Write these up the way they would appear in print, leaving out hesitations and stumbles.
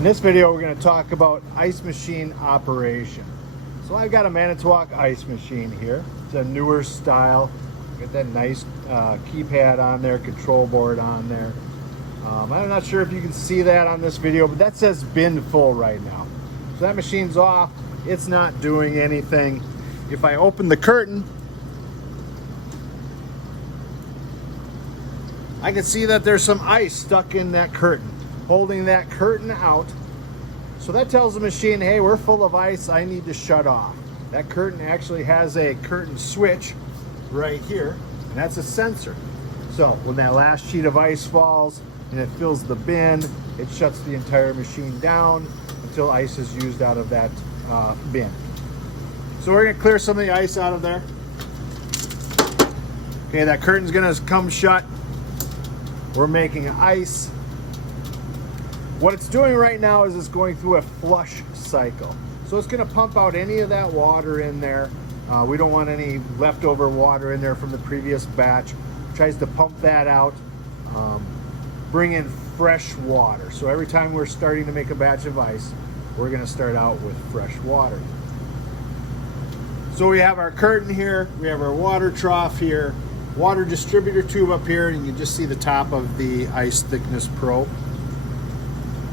In this video, we're going to talk about ice machine operation. So I've got a Manitowoc Ice Machine here. It's a newer style. Got that nice keypad on there, control board on there. I'm not sure if you can see that on this video, but that says bin full right now. So that machine's off. It's not doing anything. If I open the curtain, I can see that there's some ice stuck in that curtain, holding that curtain out. So that tells the machine, hey, we're full of ice, I need to shut off. That curtain actually has a curtain switch right here, and that's a sensor. So when that last sheet of ice falls and it fills the bin, it shuts the entire machine down until ice is used out of that bin. So we're gonna clear some of the ice out of there. Okay, that curtain's gonna come shut. We're making ice. What it's doing right now is it's going through a flush cycle. So it's gonna pump out any of that water in there. We don't want any leftover water in there from the previous batch. It tries to pump that out, bring in fresh water. So every time we're starting to make a batch of ice, we're gonna start out with fresh water. So we have our curtain here, we have our water trough here, water distributor tube up here, and you can just see the top of the ice thickness probe.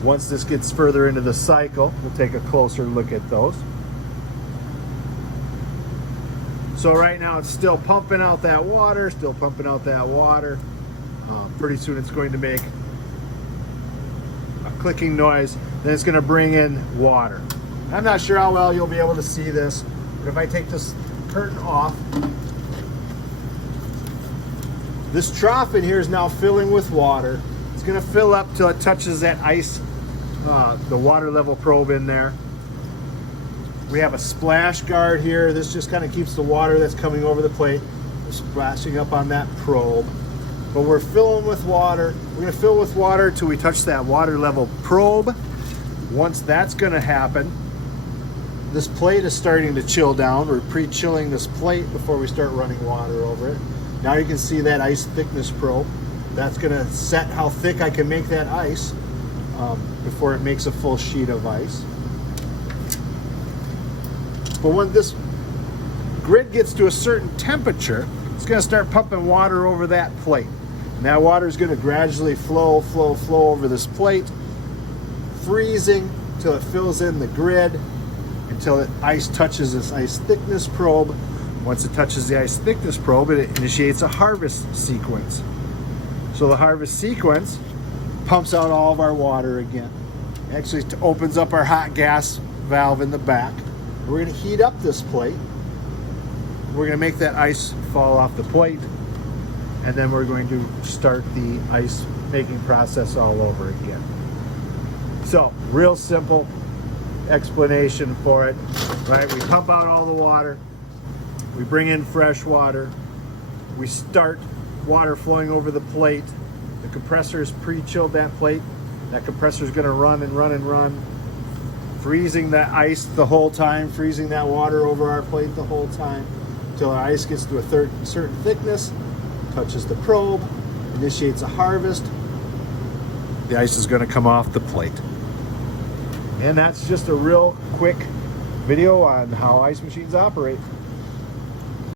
Once this gets further into the cycle, we'll take a closer look at those. So right now it's still pumping out that water, pretty soon it's going to make a clicking noise, then it's going to bring in water. I'm not sure how well you'll be able to see this, but if I take this curtain off, this trough in here is now filling with water. It's going to fill up till it touches that ice, the water level probe in there. We have a splash guard here. This just kind of keeps the water that's coming over the plate from splashing up on that probe. But we're filling with water. We're going to fill with water till we touch that water level probe. Once that's going to happen, this plate is starting to chill down. We're pre-chilling this plate before we start running water over it. Now you can see that ice thickness probe. That's going to set how thick I can make that ice before it makes a full sheet of ice. But when this grid gets to a certain temperature, it's going to start pumping water over that plate. And that water is going to gradually flow over this plate, freezing till it fills in the grid, until the ice touches this ice thickness probe. Once it touches the ice thickness probe, it initiates a harvest sequence. So the harvest sequence pumps out all of our water again. Actually opens up our hot gas valve in the back. We're going to heat up this plate. We're going to make that ice fall off the plate, and then we're going to start the ice making process all over again. So real simple explanation for it, right? We pump out all the water. We bring in fresh water. We start water flowing over the plate. The compressor has pre-chilled that plate. That compressor is going to run and run and run, freezing that ice the whole time, freezing that water over our plate the whole time, until our ice gets to a certain thickness, touches the probe, initiates a harvest. The ice is going to come off the plate. And that's just a real quick video on how ice machines operate.